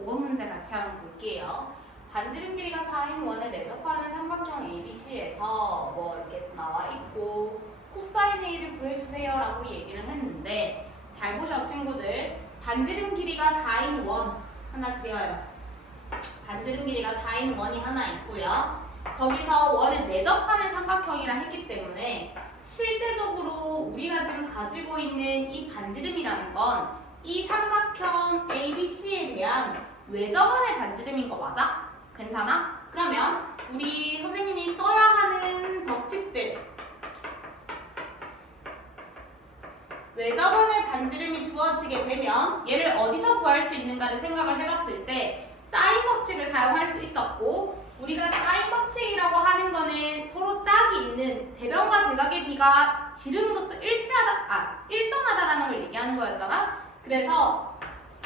5번 문제 같이 한번 볼게요. 반지름 길이가 4인 원에 내접하는 삼각형 ABC에서 뭐 이렇게 나와 있고 코사인 A를 구해주세요 라고 얘기를 했는데, 잘 보셔 친구들. 반지름 길이가 4인 원 하나 띄어요. 반지름 길이가 4인 원이 하나 있고요. 거기서 원에 내접하는 삼각형이라 했기 때문에 실제적으로 우리가 지금 가지고 있는 이 반지름이라는 건 이 삼각형 ABC에 대한 외접원의 반지름인 거 맞아? 괜찮아? 그러면 우리 선생님이 써야 하는 법칙들, 외접원의 반지름이 주어지게 되면 얘를 어디서 구할 수 있는가를 생각을 해봤을 때 사인 법칙을 사용할 수 있었고, 우리가 사인 법칙이라고 하는 거는 서로 짝이 있는 대변과 대각의 비가 지름으로서 일정하다라는 걸 얘기하는 거였잖아. 그래서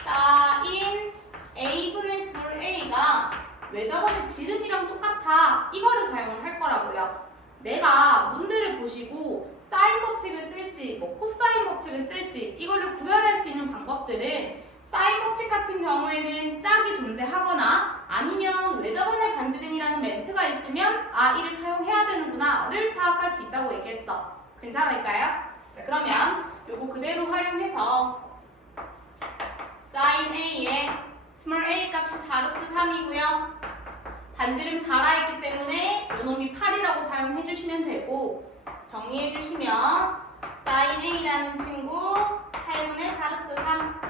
사인 A분의 스몰 a가 외접원의 지름이랑 똑같아, 이거를 사용을 할 거라고요. 내가 문제를 보시고 사인 법칙을 쓸지 뭐 코사인 법칙을 쓸지 이거를 구별할 수 있는 방법들은 사인 법칙 같은 경우에는 짝이 존재하거나 아니면 외접원의 반지름이라는 멘트가 있으면 이를 사용해야 되는구나를 파악할 수 있다고 얘기했어. 괜찮을까요? 자, 그러면 요거 그대로 활용해서 사인 A의 스몰 a 값이 4루트 3이고요. 반지름 4라 했기 때문에 요놈이 8이라고 사용해 주시면 되고, 정리해 주시면 사인 A라는 친구 8분의 4루트 3,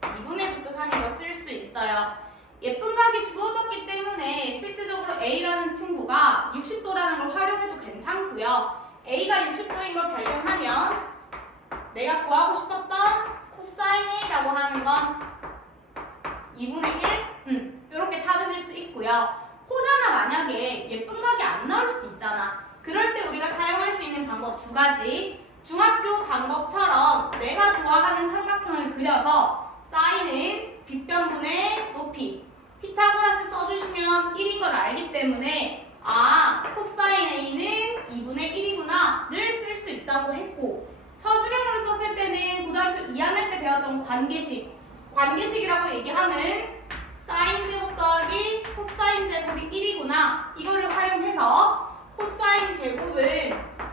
2분의 루트 3이라고 쓸 수 있어요. 예쁜 각이 주어졌기 때문에 실제적으로 A라는 친구가 60도라는 걸 활용해도 괜찮고요. A가 60도인 걸 발견하면 내가 구하고 싶었던 코사인 A라고 하는 건 2분의 1? 이렇게 찾으실 수 있고요. 혹여나 만약에 예쁜 각이 안 나올 수도 있잖아. 그럴 때 우리가 사용할 수 있는 방법 두 가지. 중학교 방법처럼 내가 좋아하는 삼각형을 그려서 사인은 빗변분의 높이, 피타고라스 써주시면 1인 걸 알기 때문에 코사인 A는 2분의 1이구나 를 쓸 수 있다고 했고, 서술형으로 썼을 때는 고등학교 2학년 때 배웠던 관계식이라고 얘기하는 사인 제곱 더하기 코사인 제곱이 1이구나 이거를 활용해서 코사인 제곱은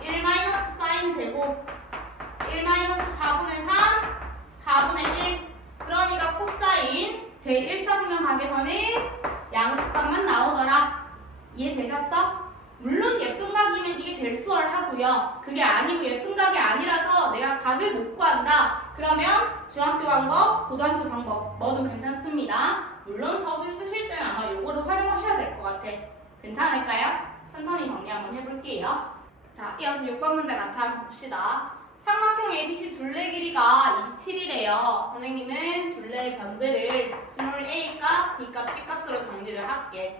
1 마이너스 사인 제곱 1 마이너스 4분의 3 4분의 1, 그러니까 코사인 제1사분면 각에서는 양수값만 나오더라. 이해되셨어? 물론 예쁜 각이면 이게 제일 수월하고요. 그게 아니고 예쁜 각이 아니라서 내가 각을 못 구한다. 그러면 중학교 방법, 고등학교 방법 뭐도 괜찮습니다. 물론 서술 쓰실 때는 아마 요거를 활용하셔야 될 것 같아. 괜찮을까요? 천천히 정리 한번 해볼게요. 자, 이어서 6번 문제 같이 한번 봅시다. 삼각형 ABC 둘레 길이가 27이래요. 선생님은 둘레의 변들을 스몰 a 값, b 값, c 값으로 정리를 할게.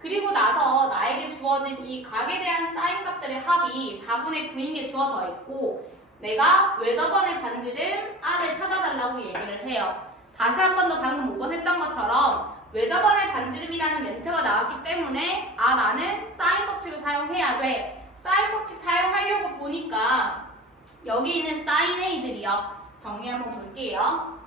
그리고 나서 나에게 주어진 이 각에 대한 사인 값들의 합이 4분의 9인 게 주어져 있고, 내가 외접원의 반지름 R을 찾아달라고 얘기를 해요. 다시 한 번 더 방금 5번 했던 것처럼 외접원의 반지름이라는 멘트가 나왔기 때문에 나는 사인 법칙을 사용해야 돼. 사인 법칙 사용하려고 보니까 여기 있는 사인 A들이요. 정리 한번 볼게요.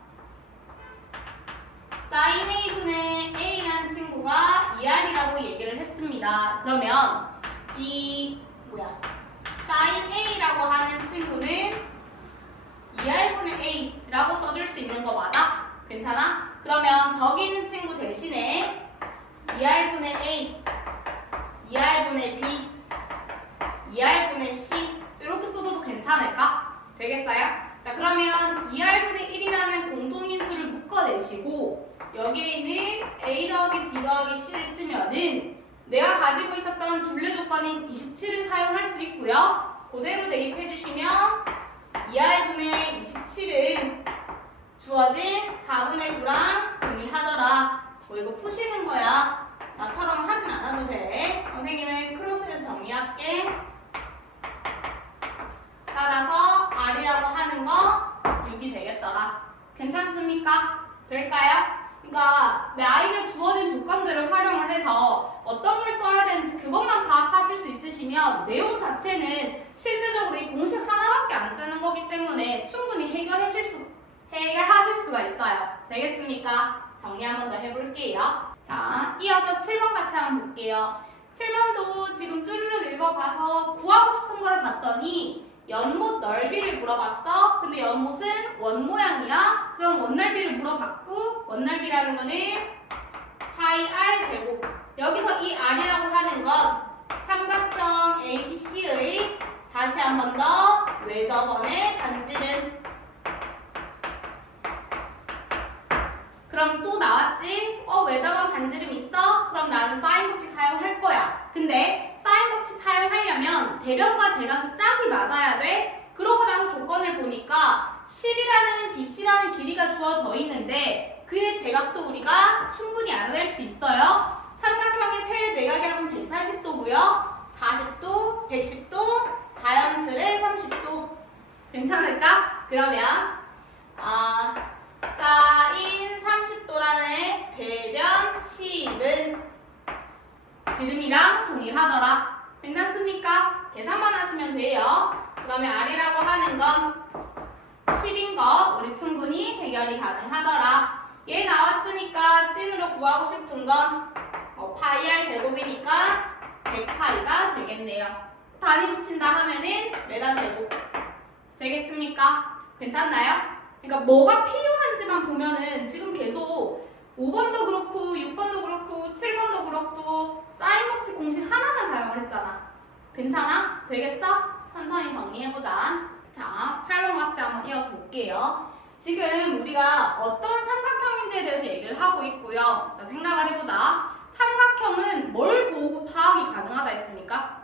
사인 A분의 A라는 친구가 2R이라고 얘기를 했습니다. 그러면 사인 A라고 하는 친구는 2R분의 A라고 써줄 수 있는 거 맞아? 괜찮아? 그러면 저기 있는 친구 대신에 2R분의 A, 2R분의 B, 2R분의 C 이렇게 써도 괜찮을까? 되겠어요? 자, 그러면 2R분의 1이라는 공동인수를 묶어내시고 여기에 있는 A 더하기 B 더하기 C를 쓰면은 내가 가지고 있었던 둘레 조건인 27을 사용할 수 있고요. 그대로 대입해 주시면 2R분의 27은 주어진 4분의 9랑 동일하더라. 이거 푸시는 거야. 나처럼 하진 않아도 돼. 선생님은 클로스에서 정리할게. 따라서 R이라고 하는 거 6이 되겠더라. 괜찮습니까? 될까요? 그러니까 나에게 주어진 조건들을 활용을 해서 어떤 걸 써야 되는지 그것만 파악하실 수 있으시면 내용 자체는 실제적으로 이 공식 하나밖에 안 쓰는 거기 때문에 충분히 해결하실 수가 있어요. 되겠습니까? 정리 한 번 더 해볼게요. 자, 이어서 7번 같이 한번 볼게요. 7번도 지금 쭈르륵 읽어봐서 구하고 싶은 거를 봤더니 연못 넓이를 물어봤어. 근데 연못은 원 모양이야. 그럼 원 넓이를 물어봤고, 원 넓이라는 거는 파이 r 제곱. 여기서 이 r이라고 하는 건 삼각형 ABC의 다시 한 번 더 외접원의 반지름. 그럼 또 나왔지? 외접원 반지름 있어? 그럼 나는 사인 법칙 사용할 거야. 근데 사인 법칙 사용하려면 대변과 대각이 짝이 맞아야 돼. 그러고 나서 조건을 보니까 10이라는 BC라는 길이가 주어져 있는데 그의 대각도 우리가 충분히 알아낼 수 있어요. 삼각형의 세 내각이 하면 180도고요. 40도, 110도, 자연스레 30도. 괜찮을까? 그러면 사인 30도라는 대변 10은 지름이랑 동일하더라. 괜찮습니까? 계산만 하시면 돼요. 그러면 R이라고 하는 건 10인 거 우리 충분히 해결이 가능하더라. 얘 나왔으니까 찐으로 구하고 싶은 건 파이 R 제곱이니까 100파이가 되겠네요. 단위 붙인다 하면은 메다 제곱 되겠습니까? 괜찮나요? 그러니까 뭐가 필요한지만 보면은 지금 계속 5번도 그렇고 6번도 그렇고 7번도 그렇고 사인 법칙 공식 하나만 사용을 했잖아. 괜찮아? 되겠어? 천천히 정리해보자. 자, 8번 같이 한번 이어서 볼게요. 지금 우리가 어떤 삼각형인지에 대해서 얘기를 하고 있고요. 자, 생각을 해보자. 삼각형은 뭘 보고 파악이 가능하다 했습니까?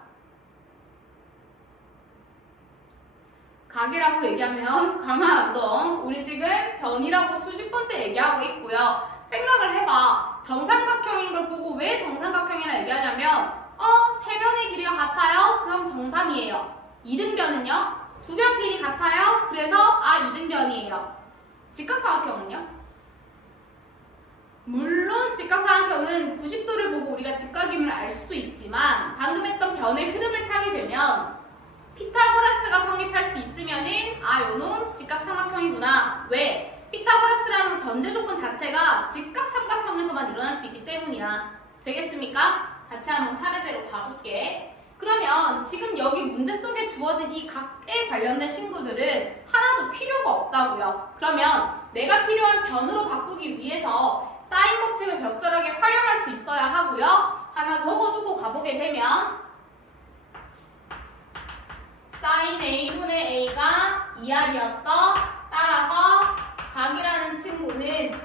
각이라고 얘기하면 가만 안 둬. 우리 지금 변이라고 수십 번째 얘기하고 있고요. 생각을 해봐. 정삼각형인 걸 보고 왜 정삼각형이라 얘기하냐면 세 변의 길이가 같아요? 그럼 정삼이에요. 이등변은요? 두 변 길이 같아요? 그래서 이등변이에요. 직각삼각형은요? 물론 직각삼각형은 90도를 보고 우리가 직각임을 알 수도 있지만 방금 했던 변의 흐름을 타게 되면 피타고라스가 성립할 수 있으면은 요놈 직각삼각형이구나. 왜? 피타고라스라는 전제 조건 자체가 직각삼각형에서만 일어날 수 있기 때문이야. 되겠습니까? 같이 한번 차례대로 가볼게. 그러면 지금 여기 문제 속에 주어진 이 각에 관련된 친구들은 하나도 필요가 없다고요. 그러면 내가 필요한 변으로 바꾸기 위해서 사인 법칙을 적절하게 활용할 수 있어야 하고요. 하나 적어두고 가보게 되면 사인 A분의 A가 2R이었어. 따라서 각이라는 친구는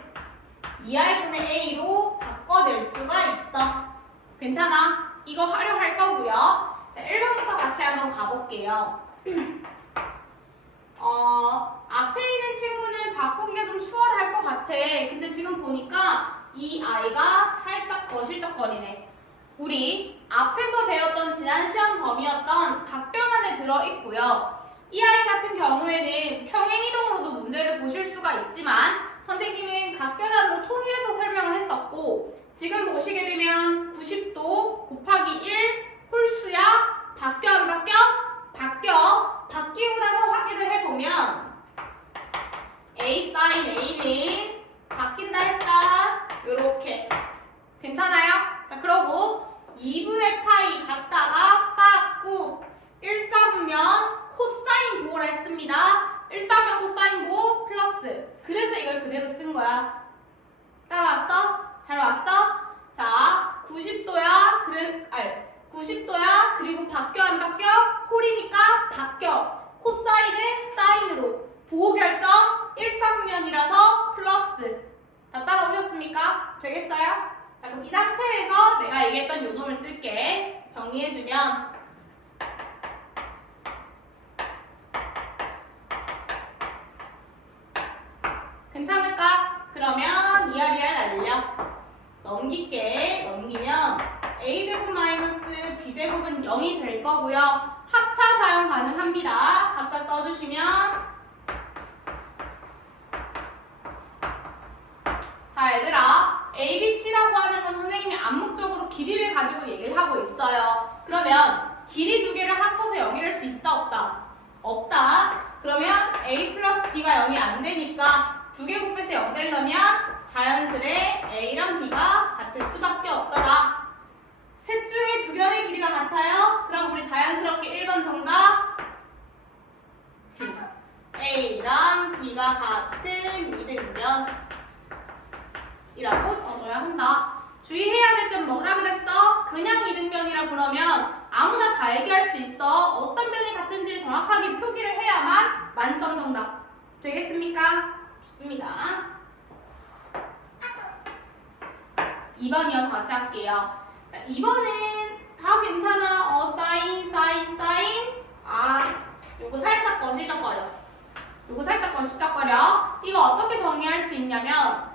2R분의 A로 바꿔낼 수가 있어. 괜찮아? 이거 활용할 거고요. 자, 1번부터 같이 한번 가볼게요. 앞에 있는 친구는 바꾸기가 좀 수월할 것 같아. 근데 지금 보니까 이 아이가 살짝 거실적거리네. 우리 앞에서 배웠던 지난 시험 범위였던 각변 안에 들어있고요. 이 아이 같은 경우에는 평행이동으로도 문제를 보실 수가 있지만 선생님은 각변 안으로 통일해서 설명을 했었고 지금 보시게 되면 90도 곱하기 1 홀수야. 바뀌어 안 바뀌어? 바뀌어. 바뀌고 나서 확인을 해보면 A sin A는 바뀐다 했다. 요렇게. 괜찮아요? 자, 그러고 2분의 파이 갖다가 빠꾸 1사분면 코사인 부호라 했습니다. 1사분면 코사인 부호 플러스. 그래서 이걸 그대로 쓴 거야. 따라왔어? 잘 왔어? 자, 90도야. 90도야. 그리고 바뀌어 안 바뀌어? 홀이니까 바뀌어. 코사인은 사인으로. 부호 결정 1사분면이라서 플러스. 다 따라오셨습니까? 되겠어요? 자, 그럼 이 상태에서 내가 얘기했던 요놈을 쓸게. 정리해주면 괜찮을까? 그러면 2R 날려. 넘기면 A제곱 마이너스 B제곱은 0이 될 거고요. 합차 사용 가능합니다. 합차 써주시면 자, 얘들아 ABC라고 하는 건 선생님이 암묵적으로 길이를 가지고 얘기를 하고 있어요. 그러면 길이 두 개를 합쳐서 0이 될 수 있다 없다? 없다. 그러면 A 플러스 B가 0이 안 되니까 두 개 곱해서 0 되려면 자연스레 A랑 B가 같을 수밖에 없더라. 셋 중에 두 변의 길이가 같아요. 그럼 우리 자연스럽게 1번 정답 A랑 B가 같은 이등변이라고 써줘야 한다. 주의해야 될 점 뭐라 그랬어? 그냥 이등변이라 그러면 아무나 다 얘기할 수 있어. 어떤 변이 같은지를 정확하게 표기를 해야만 만점 정답 되겠습니까? 좋습니다. 2번 이어서 같이 할게요. 자, 2번은 다 괜찮아. 사인. 요거 살짝 거실적거려. 이거 어떻게 정리할 수 있냐면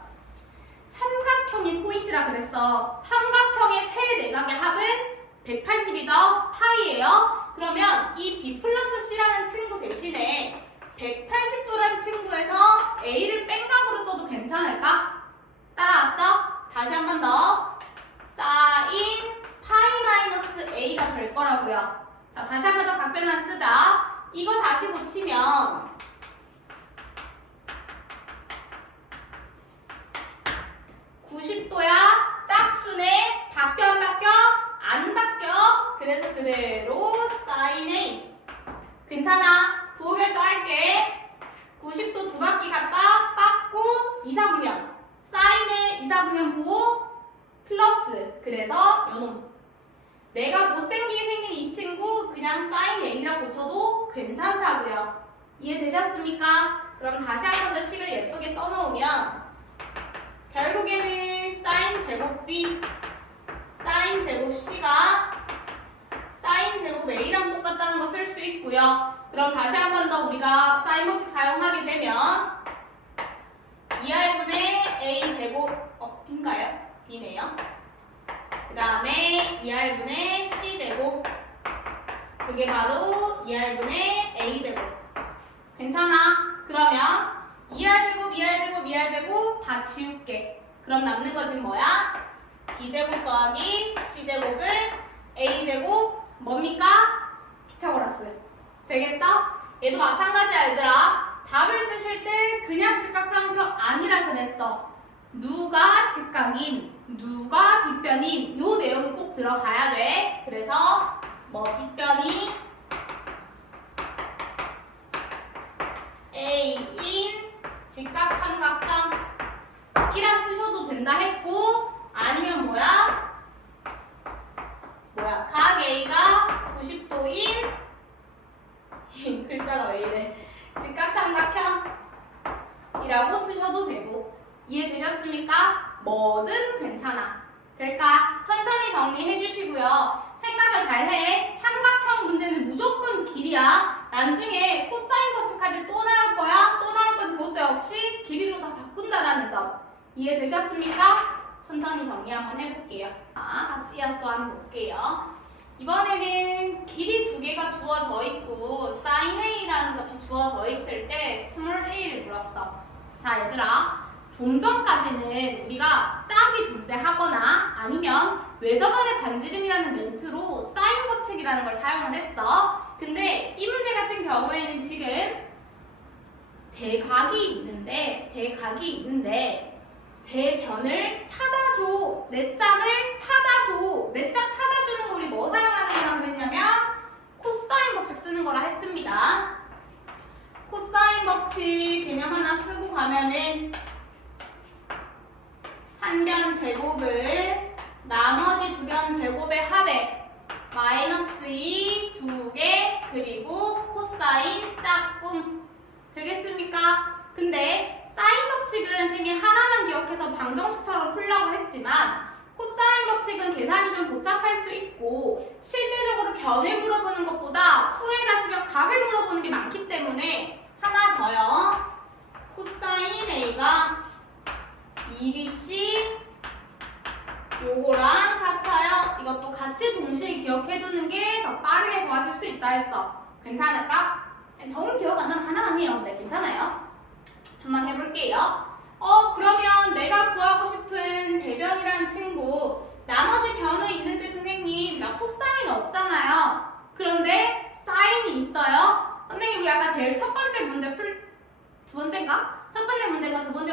삼각형이 포인트라 그랬어. 삼각형의 세 내각의 합은 180이죠? 파이예요. 그러면 이 B 플러스 C라는 친구 대신에 180도라는 친구에서 A를 뺀각으로 써도 괜찮을까? 따라왔어? 다시 한 번 더. 사인 파이 마이너스 A가 될 거라고요. 자, 다시 한 번 더 각변환 쓰자. 이거 다시 붙이면 90도야. 짝수네. 바뀌어 안 바뀌어? 안 바뀌어. 그래서 그대로 사인 A. 괜찮아. 부호 결정할게. 90도 두 바퀴 갔다 빠꾸 이사분면. 사인의 이사분면 부호 플러스. 그래서 요놈. 내가 못생기게 생긴 이 친구 그냥 사인 A라고 고쳐도 괜찮다고요. 이해되셨습니까? 그럼 다시 한 번 더 식을 예쁘게 써놓으면 결국에는 사인 제곱 B, 사인 제곱 C가 사인 제곱 A랑 똑같다는 거 쓸 수 있고요. 그럼 다시 한 번 더 우리가 사인 법칙 사용하게 되면 2R분의 A 제곱, B인가요? B네요. 그 다음에 2R분의 C 제곱, 그게 바로 2R분의 A 제곱. 괜찮아? 그러면 2R제곱 다 지울게. 그럼 남는 거 지금 뭐야? B제곱 더하기 C제곱은 A제곱 뭡니까? 피타고라스. 되겠어? 얘도 마찬가지야 얘들아. 답을 쓰실 때 그냥 직각삼각형 아니라 그랬어. 누가 직각인, 누가 빗변인 요 내용이 꼭 들어가야 돼. 그래서 뭐 빗변이 A인 직각삼각형 1라 쓰셔도 된다 했고, 아니면 뭐야? 각 A가 90도인 글자가 왜 이래? 직각삼각형이라고 쓰셔도 되고. 이해되셨습니까? 뭐든 괜찮아. 될까? 천천히 정리해 주시고요. 생각을 잘해. 삼각형 문제는 무조건 길이야. 나중에 코사인 법칙할 때 또 나올 거야. 또 나올 건데 그것도 역시 길이로 다 바꾼다라는 점. 이해되셨습니까? 천천히 정리 한번 해볼게요. 같이 이어서 한번 볼게요. 이번에는 길이 두 개가 주어져 있고 sin A라는 값이 주어져 있을 때 스몰 a를 물었어. 자 얘들아, 좀 전까지는 우리가 짝이 존재하거나 아니면 왜 저번에 반지름이라는 멘트로 사인 법칙이라는 걸 사용을 했어. 근데 이 문제 같은 경우에는 지금 대각이 있는데 대변을 찾아줘. 내 짝을 찾아줘. 내 짝 찾아주는 거 우리 뭐 사용하는 거라고 했냐면 코사인 법칙 쓰는 거라 했습니다. 코사인 법칙 개념 하나 쓰고 가면은 한 변 제곱을 나머지 두 변 제곱의 합에 마이너스 2 두 개 그리고 코사인 짝꿍 되겠습니까? 근데 사인 법칙은 선생님이 하나만 기억해서 방정식처럼 풀려고 했지만 코사인 법칙은 계산이 좀 복잡할 수 있고 실제적으로 변을 물어보는 것보다 후에 가시면 각을 물어보는 게 많기 때문에 하나 더요. 코사인 A가 2BC 요거랑 같아요. 이것도 같이 동시에 기억해두는 게 더 빠르게 구하실 수 있다 했어. 괜찮을까? 정 기억 안 나면 하나만 해요. 네, 괜찮아요? 한번 해볼게요. 그러면 내가 구하고 싶은 대변이라는 친구 나머지 변은 있는데 선생님 나 코사인 없잖아요. 그런데 사인이 있어요. 선생님 우리 아까 제일 첫 번째 문제 두 번째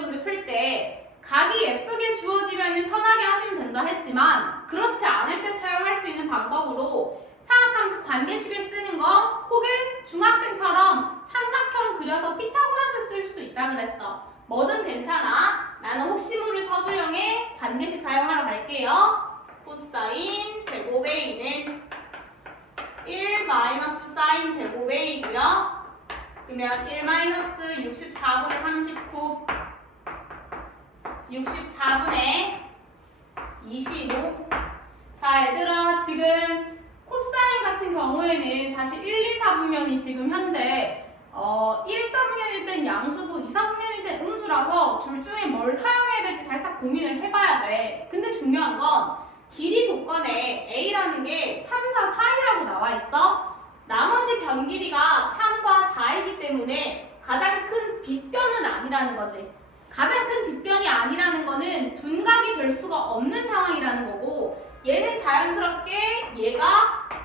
문제 풀 때 각이 예쁘게 주어지면 편하게 하시면 된다 했지만 그렇지 않을 때 사용할 수 있는 방법으로 사각함수 관계식을 쓰는 거 혹은 중학생처럼 삼각형 그려서 피타고라스 쓸 수도 있다 그랬어. 뭐든 괜찮아. 나는 혹시 모를 서술형의 관계식 사용하러 갈게요. 코사인 제곱 A는 1 마이너스 사인 제곱 A고요. 그러면 1 마이너스 64분의 39 64분의 25. 자 얘들아 지금 코사인 같은 경우에는 사실 1, 2, 4분면이 지금 현재 1, 4분면일 땐 양수고 2, 4분면일 땐 음수라서 둘 중에 뭘 사용해야 될지 살짝 고민을 해봐야 돼. 근데 중요한 건 길이 조건에 A라는 게 3, 4, 4이라고 나와 있어. 나머지 변 길이가 3과 4이기 때문에 가장 큰 빗변은 아니라는 거지. 가장 큰 빗변이 아니라는 거는 둔각이 될 수가 없는 상황이라는 거고 얘는 자연스럽게 얘가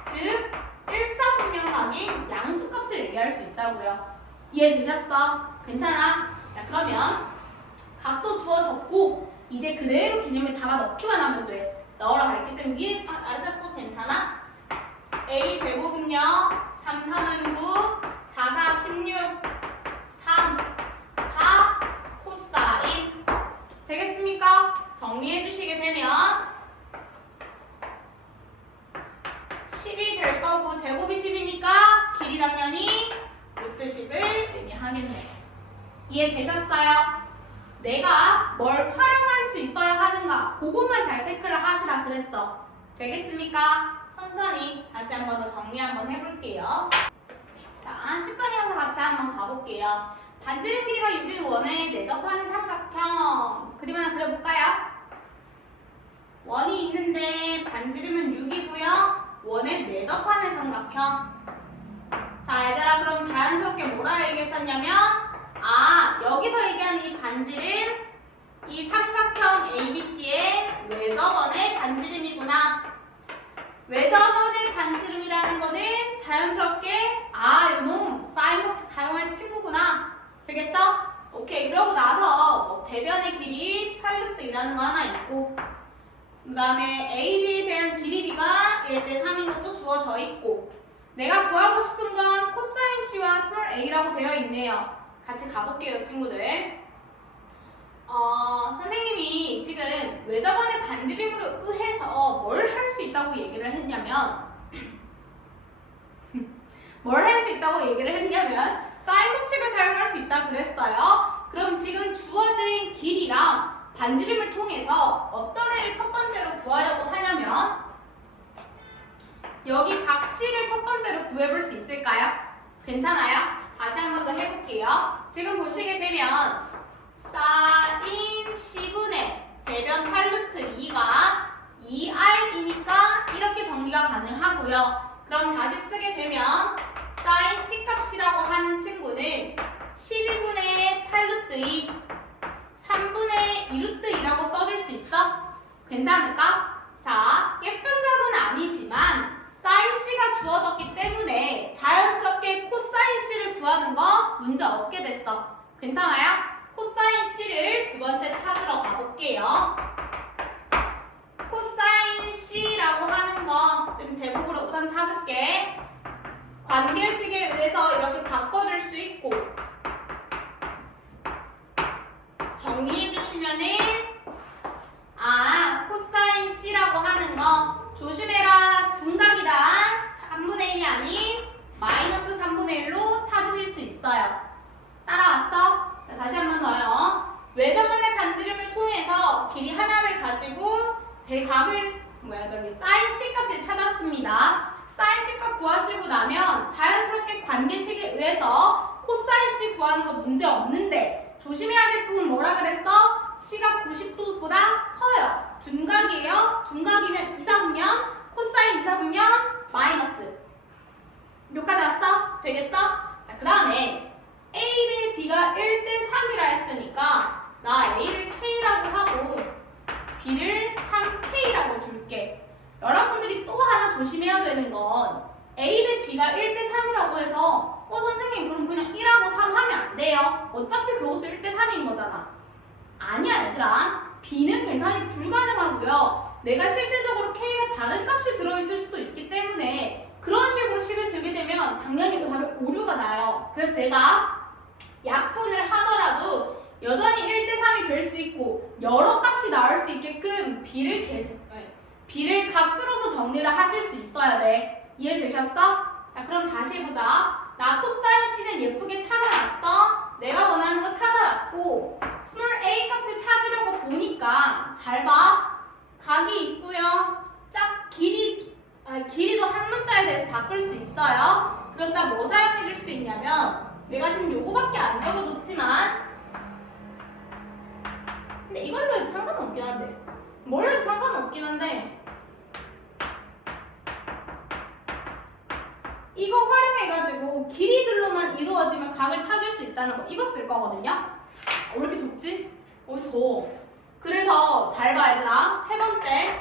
즉 1사분면각인 양수값을 얘기할 수 있다고요. 이해되셨어? 괜찮아? 자 그러면 각도 주어졌고 이제 그대로 개념에 잡아 넣기만 하면 돼. 넣으러 갈게. 쌤 위에 아래다 써도 괜찮아? A 제곱은요 3, 3은 9 4, 4, 16 3, 4 코사인 되겠습니까? 정리해 주시게 되면 10이 될 거고 제곱이 10이니까 길이 당연히 루트 10을 의미하겠네요. 이해되셨어요? 내가 뭘 활용할 수 있어야 하는가 그것만 잘 체크를 하시라 그랬어. 되겠습니까? 천천히 다시 한 번 더 정리 한번 해볼게요. 자 10번이어서 같이 한번 가볼게요. 반지름 길이가 6인 원에 내접하는 삼각형 그림 하나 그려볼까요? 원이 있는데 반지름은 6이고요. 원에 내접하는 삼각형. 자 얘들아 그럼 자연스럽게 뭐라 얘기했었냐면 여기서 얘기하는 이 반지름 이 삼각형 ABC의 외접원의 반지름이구나. 외접원의 반지름이라는 거는 자연스럽게 요놈 사인 법칙 사용할 친구구나. 되겠어? 오케이. 그러고 나서 대변의 길이 8루트이라는 거 하나 있고 그 다음에 AB에 대한 길이 B가 1대 3인 것도 주어져 있고 내가 구하고 싶은 건 코사인 C와 스몰 a라고 되어 있네요. 같이 가볼게요 친구들. 선생님이 지금 외접원의 반지름으로 의해서 뭘 할 수 있다고 얘기를 했냐면 사인 법칙을 사용할 수 있다 그랬어요. 그럼 지금 주어진 길이랑 반지름을 통해서 어떤 애를 첫 번째로 구하려고 하냐면 여기 각식을 첫 번째로 구해볼 수 있을까요? 괜찮아요? 다시 한 번 더 해볼게요. 지금 보시게 되면 사인 C분의 대변 8루트 2가 2R이니까 이렇게 정리가 가능하고요. 그럼 다시 쓰게 되면 사인 C 값이라고 하는 친구는 12분의 8루트 2 3분의 2루트 2라고 써줄 수 있어? 괜찮을까? 자, 예쁜 답은 아니지만 사인 C가 주어졌기 때문에 자연스럽게 코사인 C를 구하는 거 문제 없게 됐어. 괜찮아요? 코사인 C를 두 번째 찾으러 가볼게요. 코사인 C라고 하는 거 지금 제곱으로 우선 찾을게. 관계식에 의해서 이렇게 바꿔줄 수 있고 정리해 주시면은 코사인 C라고 하는 거 조심해라. 둔각이다. 3분의 1이 아닌 마이너스 3분의 1로 찾으실 수 있어요. 따라왔어? 자, 다시 한 번 더요. 외접원의 반지름을 통해서 길이 하나를 가지고 대각을 사인 C 값을 찾았습니다. 사인 C 값 구하시고 나면 자연스럽게 관계식에 의해서 코사인 C 구하는 거 문제 없는데 조심해야 될 부분 뭐라 그랬어? C가 90도보다 커요. 둔각이에요. 둔각이면 이사분면, 코사인 이사분면 마이너스. 여기까지 왔어? 되겠어? 자, 그 다음에 A 대 B가 1대 3이라 했으니까 나 A를 K라고 하고 B를 3K라고 줄게. 여러분들이 또 하나 조심해야 되는 건 A 대 B가 1대 3이라고 해서 선생님 그럼 그냥 1하고 3 하면 안 돼요. 어차피 그것도 1대 3인 거잖아. 아니야 얘들아. b는 계산이 불가능하고요. 내가 실제적으로 k가 다른 값이 들어있을 수도 있기 때문에 그런 식으로 식을 두게 되면 당연히 그 답에 오류가 나요. 그래서 내가 약분을 하더라도 여전히 1대3이 될 수 있고 여러 값이 나올 수 있게끔 b를 값으로서 정리를 하실 수 있어야 돼. 이해되셨어? 자 그럼 다시 해보자. 나 코사인 C는 예쁘게 찾아놨어. 내가 원하는 거 찾아놨고 스몰 a 값을 찾으려고 보니까 잘 봐. 각이 있고요. 길이도 한 문자에 대해서 바꿀 수 있어요. 그럼 나 뭐 사용해 줄 수 있냐면 내가 지금 요거밖에 안 적어뒀지만 근데 이걸로 해도 상관은 없긴 한데 뭘 해도 상관은 없긴 한데 이거 활용해가지고 길이들로만 이루어지면 각을 찾을 수 있다는 거 이거 쓸 거거든요. 왜 이렇게 덥지? 더워. 그래서 잘 봐 얘들아. 세 번째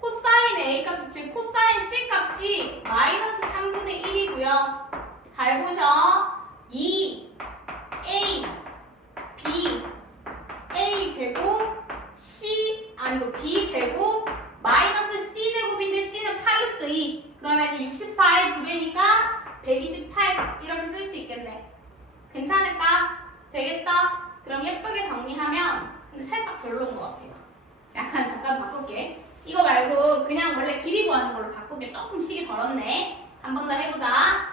코사인 A 값이 즉 코사인 C 값이 마이너스 3분의 1이고요. 잘 보셔. 2A B A 제곱 C 아니고 B 제곱 마이너스 C 제곱인데 C는 8루트 2 그러면 64의 2배니까 128 이렇게 쓸 수 있겠네. 괜찮을까? 되겠어? 그럼 예쁘게 정리하면 근데 살짝 별로인 것 같아요. 약간 잠깐 바꿀게. 이거 말고 그냥 원래 길이 구하는 걸로 바꾸게 조금 식이 덜었네. 한 번 더 해보자.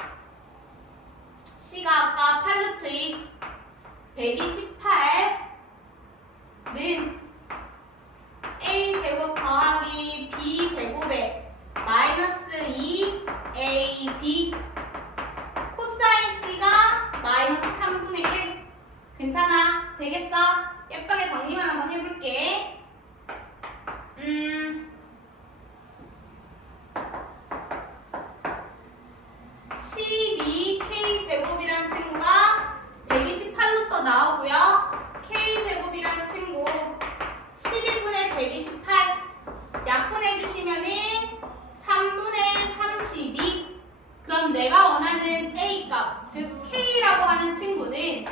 C가 아까 8루트 2 128는 A 제곱 더하기 B 제곱에 마이너스 2AB 코사인 C가 마이너스 3분의 1 괜찮아? 되겠어? 예쁘게 정리만 한번 해볼게. 12K 제곱이란 친구가 128로서 나오고요. K 제곱이란 친구 12분의 128 약분해 주시면은 3분의 32 그럼 내가 원하는 A 값 즉 K라고 하는 친구는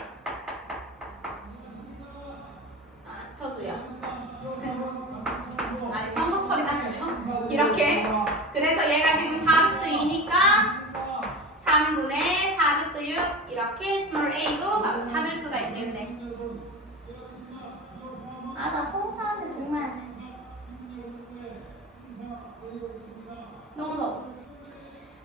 저도요. 아니 선거철이 나죠? 이렇게 그래서 얘가 지금 4루트 2니까 3분의 4루트 6 이렇게 스몰 a도 바로 찾을 수가 있겠네. 아 나 서운하는데 정말 너무 더워.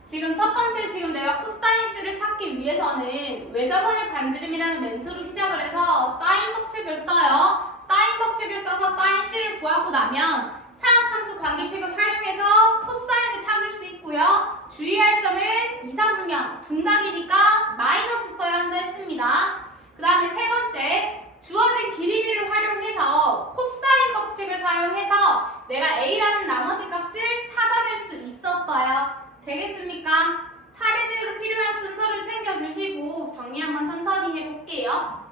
지금 첫 번째 지금 내가 코사인 C를 찾기 위해서는 왜 저번에 반지름이라는 멘트로 시작을 해서 사인 법칙을 써요. 사인 법칙을 써서 사인 C를 구하고 나면 사각함수 관계식을 활용해서 코사인을 찾을 수 있고요. 주의할 점은 이사분면 둔각이니까 마이너스 써야 한다 했습니다. 그 다음에 세 번째 주어진 길이비를 활용해서 코사인 법칙을 사용해서 내가 A라는 나머지 값을 찾아낼 수 있었어요. 되겠습니까? 차례대로 필요한 순서를 챙겨주시고 정리 한번 천천히 해볼게요.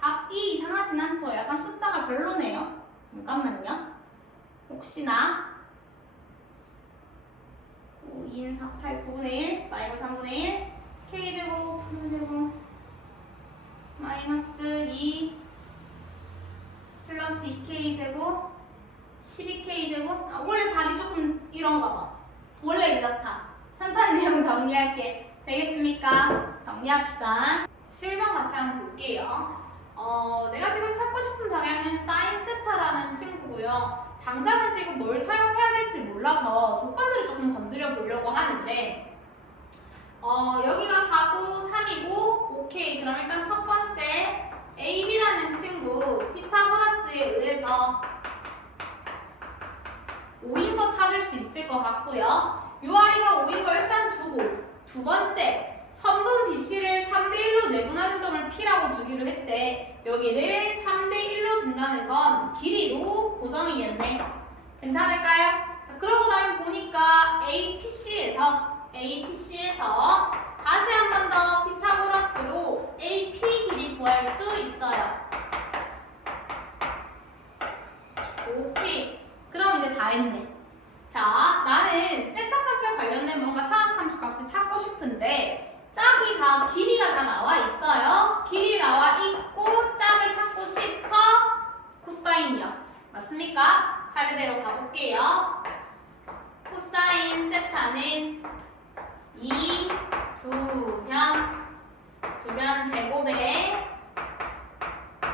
답이 이상하진 않죠? 약간 숫자가 별로네요. 잠깐만요. 혹시나 9, 2는 4, 8, 9분의 1, 마이너스 3분의 1 K제곱, V제곱 마이너스 2 플러스 2K제곱 12K제곱 원래 답이 조금 이런가 봐. 원래 이렇다. 천천히 내용 정리할게. 되겠습니까? 정리합시다. 실명 같이 한번 볼게요. 내가 지금 찾고 싶은 방향은 사인 세타라는 친구고요. 당장은 지금 뭘 사용해야 될지 몰라서 조건들을 조금 건드려 보려고 하는데 여기가 4구 3이고 오케이. 그럼 일단 첫 번째 AB라는 친구 피타고라스에 의해서 5인 거 찾을 수 있을 것 같고요. 이 아이가 5인 거 일단 두고 두 번째 선분 BC를 3대1로 내분하는 점을 P라고 두기로 했대. 여기를 3대1로 둔다는 건 길이로 고정이겠네. 괜찮을까요? 자, 그러고 나면 보니까 APC에서 다시 한 번 더 피타고라스로 AP 길이 구할 수 있어요. 오케이. 그럼 이제 다 했네. 자, 나는 세타 값에 관련된 뭔가 사각함수 값을 찾고 싶은데 짝이 길이가 다 나와 있어요. 길이 나와 있고 짝을 찾고 싶어. 코사인이요. 맞습니까? 차례대로 가볼게요. 코사인 세타는 2 두변 제곱에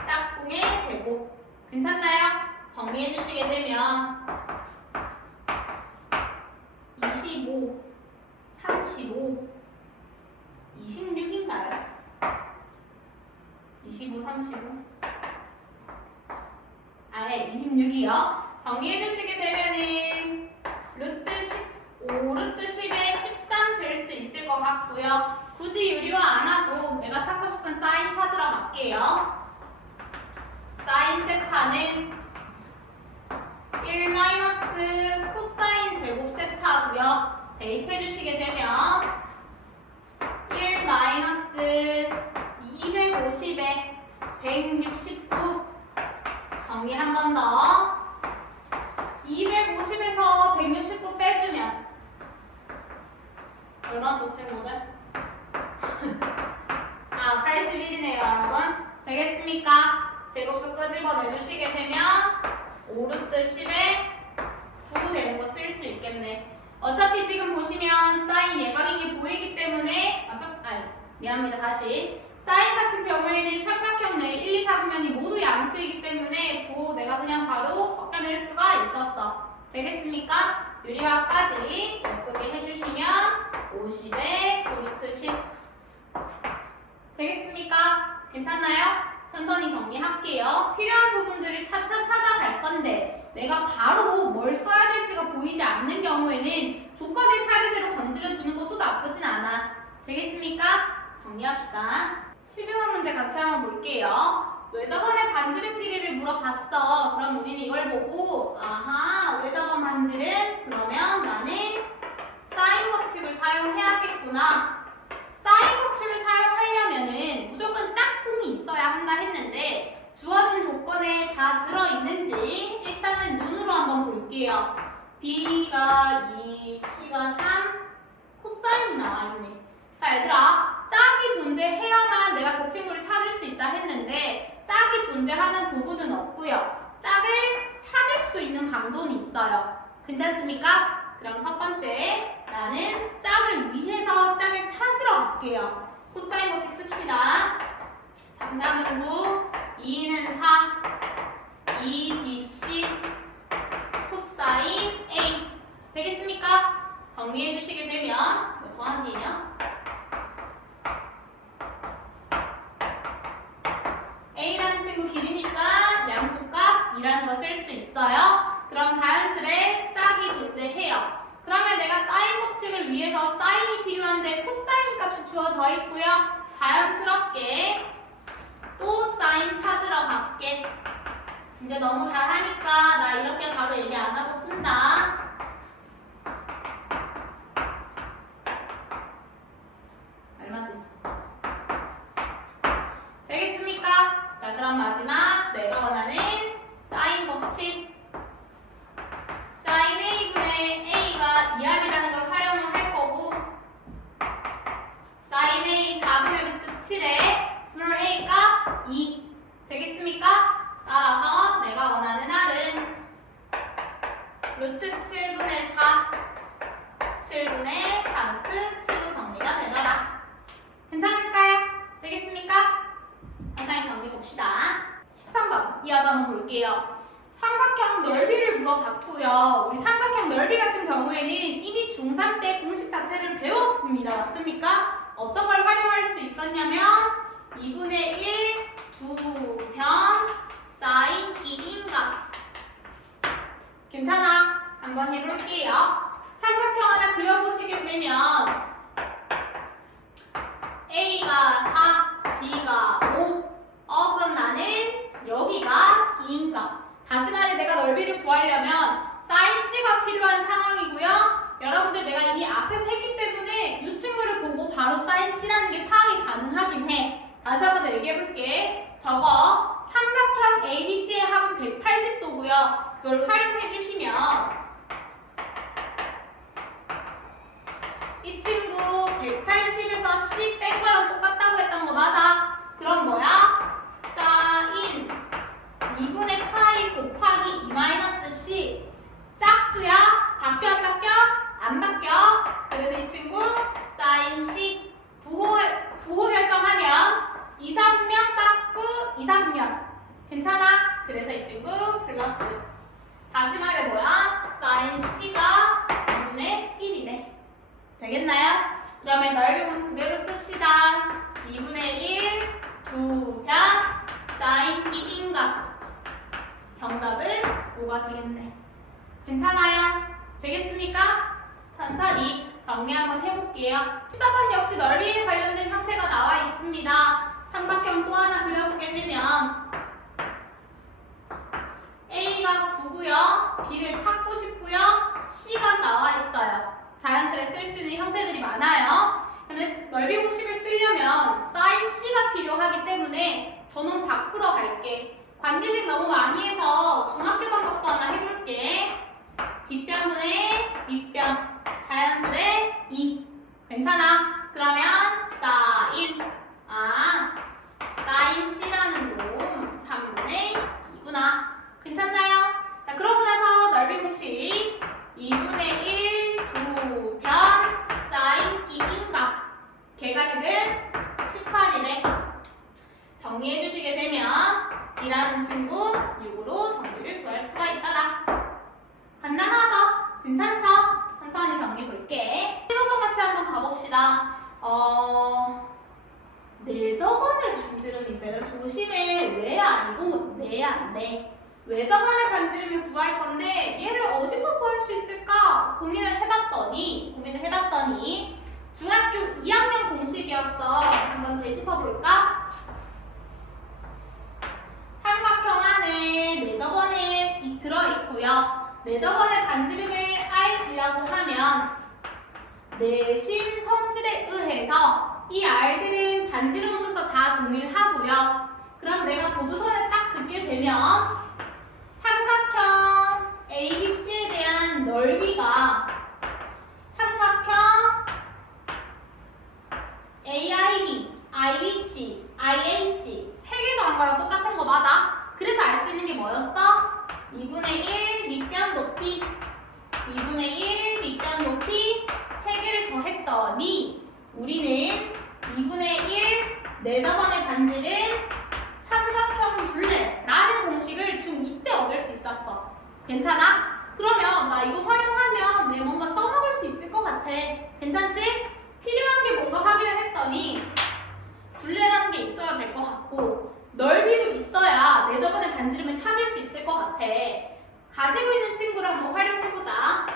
짝꿍의 제곱. 괜찮나요? 정리해 주시게 되면 25, 35, 26인가요? 25, 35? 네, 26이요. 정리해 주시게 되면은 루트 15, 루트 10에 13 될 수 있을 것 같고요. 굳이 유리화 안 하고 내가 찾고 싶은 사인 찾으러 갈게요. 사인 세타는 1 마이너스 코사인 제곱 세타고요. 대입해 주시게 되면 1 마이너스 250에 169. 정리 한 번 더. 250에서 169 빼주면 얼마죠, 친구들? 81이네요, 여러분. 되겠습니까? 제곱수 끄집어내주시게 되면 5루트 10에 9 되는 거 쓸 수 있겠네. 어차피 지금 보시면 사인 예방이 보이기 때문에 미안합니다. 다시 사인 같은 경우에는 삼각형 내에 1, 2, 4분면이 모두 양수이기 때문에 부호 내가 그냥 바로 바꿔낼 수가 있었어. 되겠습니까? 유리화까지 예쁘게 해주시면 50에 9루트 10 되겠습니까? 괜찮나요? 천천히 정리할게요. 필요한 부분들을 차차 찾아갈 건데 내가 바로 뭘 써야 될지가 보이지 않는 경우에는 조건의 차례대로 건드려주는 것도 나쁘진 않아. 되겠습니까? 정리합시다. 12번 문제 같이 한번 볼게요. 왜 저번에 반지름 길이를 물어봤어. 그럼 우리는 이걸 보고 왜 저번 반지름? 그러면 나는 사인 법칙을 사용해야겠구나. 사인 법칙을 사용하려면은 무조건 짝꿍이 있어야 한다 했는데 주어진 조건에 다 들어있는지 일단은 눈으로 한번 볼게요. B가 2, C가 3, 코사인이 나와있네. 자, 얘들아, 짝이 존재해야만 내가 그 친구를 찾을 수 있다 했는데 짝이 존재하는 부분은 없고요. 짝을 찾을 수 있는 방도는 있어요. 괜찮습니까? 그럼 첫 번째, 나는 짝을 위해서 짝을 찾으러 갈게요. 코사인 법칙 씁시다. 3, 3은 9, 2는 4, 2BC, 코사인 A. 되겠습니까? 정리해 주시게 되면 뭐 더하기예요? A라는 친구 길이니까 양수값 2라는 거 쓸 수 있어요. 그럼 자연스레 짝이 존재해요. 그러면 내가 사인 법칙을 위해서 사인이 필요한데 코사인 값이 주어져 있고요. 자연스럽게 또 사인 찾으러 갈게. 이제 너무 잘하니까 나 이렇게 바로 얘기 안 하고 쓴다. 얼마지? 되겠습니까? 자, 그럼 마지막 내가 원하는 사인 법칙. 사인 A분의 A가 2R이라는 걸 활용을 할 거고 사인 A 4분의 루트 7에 스몰 a가 2 되겠습니까? 따라서 내가 원하는 R은 루트 7분의 4 7분의 4루트 7로 정리가 되더라. 괜찮을까요? 되겠습니까? 천천히 정리 봅시다. 13번 이어서 한번 볼게요. 삼각형 넓이를 물어봤고요. 우리 삼각형 넓이 같은 경우에는 이미 중3 때 공식 자체를 배웠습니다. 맞습니까? 어떤 걸 활용할 수 있었냐면 2분의 1 2변 사인 끼임각. 괜찮아? 한번 해볼게요. 삼각형 하나 그려보시게 되면 A가 4, B가 5. 그럼 나는 여기가 끼임각. 다시 말해 내가 넓이를 구하려면 사인 C가 필요한 상황이고요. 여러분들 내가 이미 앞에서 했기 때문에 이 친구를 보고 바로 사인 C라는 게 파악이 가능하긴 해. 다시 한번 더 얘기해볼게. 저거 삼각형 ABC의 합은 180도고요. 그걸 활용해 주시면 이 친구 180에서 C 뺀 거랑 똑같다고 했던 거 맞아? 그럼 뭐야? 사인 2분의 파이 곱하기 2 마이너스 C. 짝수야? 바뀌어 안 바뀌어? 안 바뀌어. 그래서 이 친구 사인 C 부호 결정하면 2, 3면 빠꾸 2, 3면 괜찮아? 그래서 이 친구 플러스. 다시 말해 뭐야? 사인 C가 2분의 1이네. 되겠나요? 그러면 넓이 공식 그대로 씁시다. 2분의 1 2변 사인 B인가? 정답은 5가 되겠네. 괜찮아요? 되겠습니까? 천천히 정리 한번 해볼게요. 14번 역시 넓이에 관련된 형태가 나와 있습니다. 삼각형 또 하나 그려보게 되면 A가 9고요. B를 찾고 싶고요. C가 나와 있어요. 자연스레 쓸 수 있는 형태들이 많아요. 근데 넓이 공식을 쓰려면 sin C가 필요하기 때문에 전원 바꾸러 갈게. 관계식 너무 많이 해서 중학교 방법도 하나 해볼게. 빗변분의 밑변 자연스레 2. 괜찮아? 그러면 sin sin C라는 놈 3분의 2구나. 괜찮나요? 자, 그러고 나서 넓이 공식 2분의 1 2변 sin B인가? 걔가 지금 18이래. 정리해 주시게 되면 B라는 친구 6으로 정리를 구할 수가 있더라. 간단하죠? 괜찮죠? 천천히 정리 볼게. 15번 같이 한번 가봅시다. 내저번에 반지름이 있어요. 조심해. 왜 아니고 내야 내. 외저번에 반지름을 구할 건데 얘를 어디서 구할 수 있을까? 고민을 해봤더니 중학교 2학년 공식이었어. 한번 되짚어볼까? 삼각형 안에 내저번에 들어있고요. 내저번의 반지름을 R이라고 하면 내심 성질에 의해서 이 R들은 반지름으로서 다 동일하고요. 그럼 내가 보조선을 딱 긋게 되면 삼각형 ABC에 대한 넓이가 삼각형 AIB, IBC, IAC 세 개 더한 거랑 똑같은 거 맞아? 그래서 알 수 있는 게 뭐였어? 2분의 1 밑변 높이 2분의 1 밑변 높이 세 개를 더했더니 우리는 2분의 1 내저번의 반지름 삼각형 둘레라는 공식을 중2 때 얻을 수 있었어. 괜찮아? 그러면 나 이거 활용하면 내 뭔가 써먹을 수 있을 것 같아. 괜찮지? 필요한 게 뭔가 확인을 했더니 둘레라는 게 있어야 될 것 같고 넓이도 있어야 내저번의 반지름을 찾을 수 있을 것 같아. 가지고 있는 친구를 한번 활용해보자.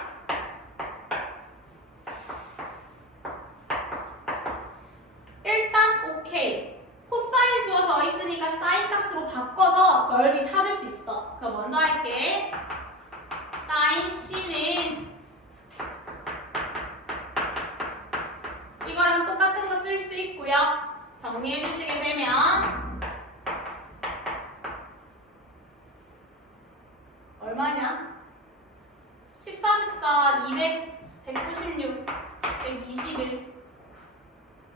일단 오케이. 코사인 주어져 있으니까 사인 값으로 바꿔서 넓이 찾을 수 있어. 그럼 먼저 할게. 사인 C는 이거랑 똑같은 거 쓸 수 있고요. 정리해 주시게 되면 얼마냐? 14, 14, 200, 196, 121,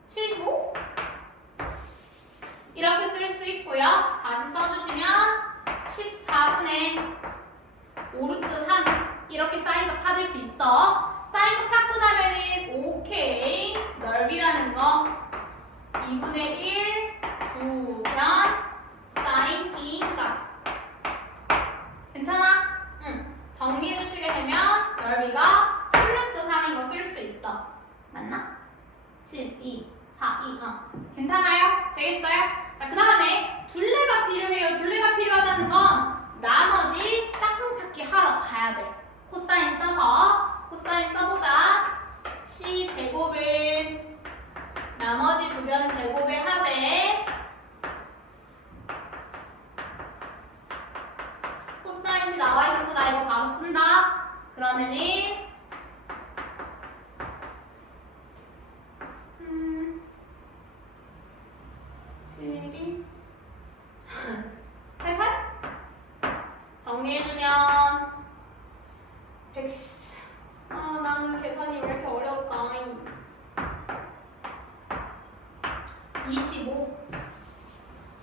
75? 이렇게 쓸 수 있고요. 다시 써주시면 14분의 5루트 3 이렇게 사인값 찾을 수 있어. 사인값 찾고 나면은 오케이 넓이라는 거 2분의 1 9변 사인 B인가? 괜찮아? 응. 정리해 주시게 되면 넓이가 10루트 3인 거 쓸 수 있어. 맞나? 7, 2, 4, 2, 괜찮아요? 되겠어요? 자, 그 다음에 둘레가 필요해요. 둘레가 필요하다는 건 나머지 짝꿍 찾기 하러 가야 돼. 코사인 써서 코사인 써보자. C 제곱은 나머지 두 변 제곱의 합에 코사인 C 나와 있어서 나 이거 바로 쓴다. 그러면은 7이 88? 정리해주면 110. 나는 계산이 왜 이렇게 어려울까? 25.